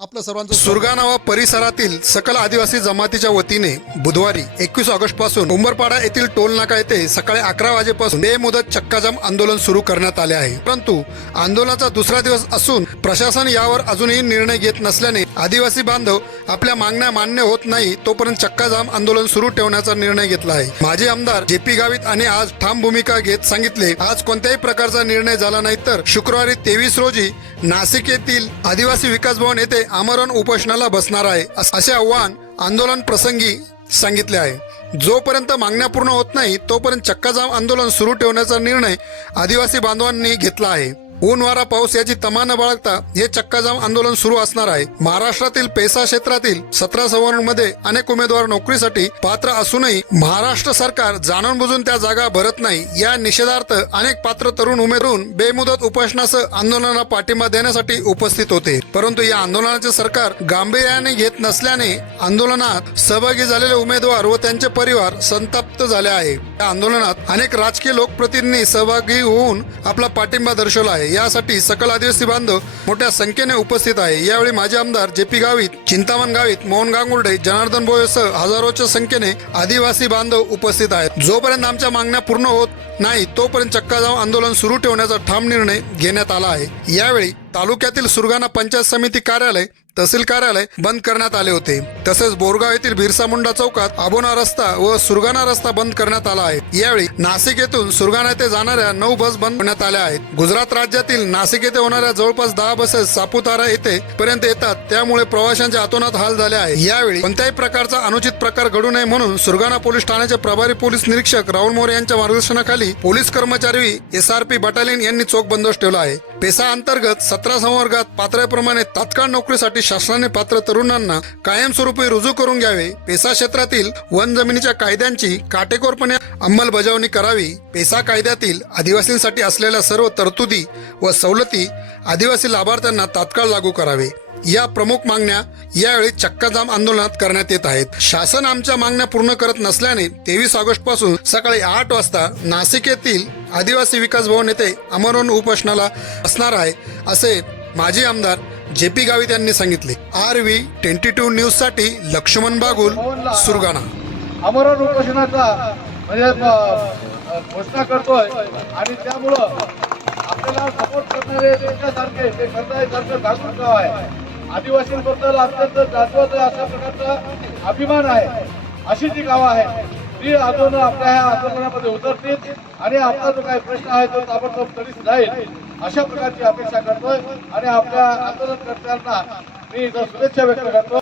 आपलं सर्वांचं सुरगानावा परिसरातील सकल आदिवासी जमातीच्या वतीने बुधवारी एकवीस ऑगस्टपासून उंबरपाडा येथील टोल नाका येथे सकाळी अकरा वाजेपासून बेमुदत चक्काजाम आंदोलन सुरू करण्यात आले आहे. परंतु आंदोलनाचा दुसरा दिवस असून प्रशासन यावर अजूनही निर्णय घेत नसल्याने आदिवासी बांधव आपल्या मागण्या मान्य होत नाही तोपर्यंत चक्काजाम आंदोलन सुरू ठेवण्याचा निर्णय घेतला आहे. माजी आमदार जे पी गावित आणि आज ठाम भूमिका घेत सांगितले आज कोणत्याही प्रकारचा निर्णय झाला नाही तर शुक्रवारी तेवीस रोजी नाशिक येथील आदिवासी विकास भवन येथे आमरण उपोषणाला बसणार आहे असे आव्हान आंदोलन प्रसंगी सांगितले आहे. जोपर्यंत मागण्या पूर्ण होत नाही तोपर्यंत चक्काजाम आंदोलन सुरू ठेवण्याचा निर्णय आदिवासी बांधवांनी घेतला आहे. ऊन वारा पाऊस याची तमा न बाळगता हे चक्काजाम आंदोलन सुरू असणार आहे. महाराष्ट्रातील पेसा क्षेत्रातील सतरा मध्ये अनेक उमेदवार नोकरीसाठी पात्र असूनही महाराष्ट्र सरकार जाणून बुजून त्या जागा भरत नाही. या निषेधार्थ अनेक पात्र तरुण उमेदवार बेमुदत उपोषणासह आंदोलनाला पाठिंबा देण्यासाठी उपस्थित होते. परंतु या आंदोलनाचे सरकार गांभीर्याने घेत नसल्याने आंदोलनात सहभागी झालेले उमेदवार व त्यांचे परिवार संतप्त झाले आहे. या आंदोलनात अनेक राजकीय लोकप्रतिनिधी सहभागी होऊन आपला पाठिंबा दर्शवला आहे. यासाठी सकल आदिवासी बांधव मोठ्या संख्येने उपस्थित आहे. यावेळी माजी आमदार जे पी गावित चिंतामण गावित मोहन गांगुर्डे जनार्दन बोयसह हजारोच्या संख्येने आदिवासी बांधव उपस्थित आहेत. जोपर्यंत आमच्या मागण्या पूर्ण होत नाही तोपर्यंत चक्काजाम आंदोलन सुरू ठेवण्याचा ठाम निर्णय घेण्यात आला आहे. यावेळी तालुक्यातील सुरगाणा पंचायत समिती कार्यालय तहसील कार्यालय बंद करण्यात आले होते. तसेच बोरगाव येथील बिरसा मुंडा चौकात आबोना रस्ता व सुरगाणा रस्ता बंद करण्यात आला आहे. यावेळी नाशिक येथून सुरगाणा येथे जाणाऱ्या नऊ बस बंद करण्यात आल्या आहेत. गुजरात राज्यातील नाशिक येथे होणाऱ्या जवळपास दहा बसेस सापुतारा येथे पर्यंत येतात. त्यामुळे प्रवाशांचे अतोनात हाल झाले आहे. यावेळी कोणत्याही प्रकारचा अनुचित प्रकार घडू नये म्हणून सुरगाणा पोलीस ठाण्याचे प्रभारी पोलीस निरीक्षक राहुल मोरे यांच्या मार्गदर्शनाखाली पोलीस कर्मचारी एस आर पी बटालियन यांनी चोख बंदोबस्त ठेवला आहे. पेसा अंतर्गत सतरा संवर्गात पात्रप्रमाणे तात्काळ नोकरीसाठी शासनाने पात्र तरुणांना कायमस्वरूपी रुजू करून घ्यावे. पेसा क्षेत्रातील वन जमिनीच्या कायद्यांची काटेकोरपणे अंमलबजावणी करावी. पेसा कायद्यातील आदिवासींसाठी असलेल्या सर्व तरतुदी व सवलती आदिवासी लाभार्थ्यांना तात्काळ लागू करावे. या प्रमुख मागण्या यावेळी चक्काजाम आंदोलनात करण्यात येत आहेत. शासन आमच्या मागण्या पूर्ण करत नसल्याने तेवीस ऑगस्टपासून सकाळी आठ वाजता नाशिक येथील आदिवासी विकास भवन येथे अमरण उपोषणाला असणार आहे असे माजी आमदार जे पी गावित यांनी सांगितले. आर व्ही ट्वेंटी टू न्यूजसाठी लक्ष्मण बागुल सुरगाणा. अमरण उपोषणाचा म्हणजे घोषणा करतोय आणि त्यामुळं आपल्याला सपोर्ट करणारे त्यांच्यासारखे ते करणाऱ्यासारखं जागरूक गाव आहे आदिवासींबद्दल अत्यंत जागृत अशा प्रकारचा अभिमान आहे अशी जी गावं आहे ती आंदोलन आपल्या ह्या आंदोलनामध्ये उतरतील आणि आपला जो काही प्रश्न आहे तो ताबडतोब तरीच जाईल अशा प्रकारची अपेक्षा करतोय आणि आपल्या आंदोलनकर्त्यांना मी इथं शुभेच्छा व्यक्त करतो.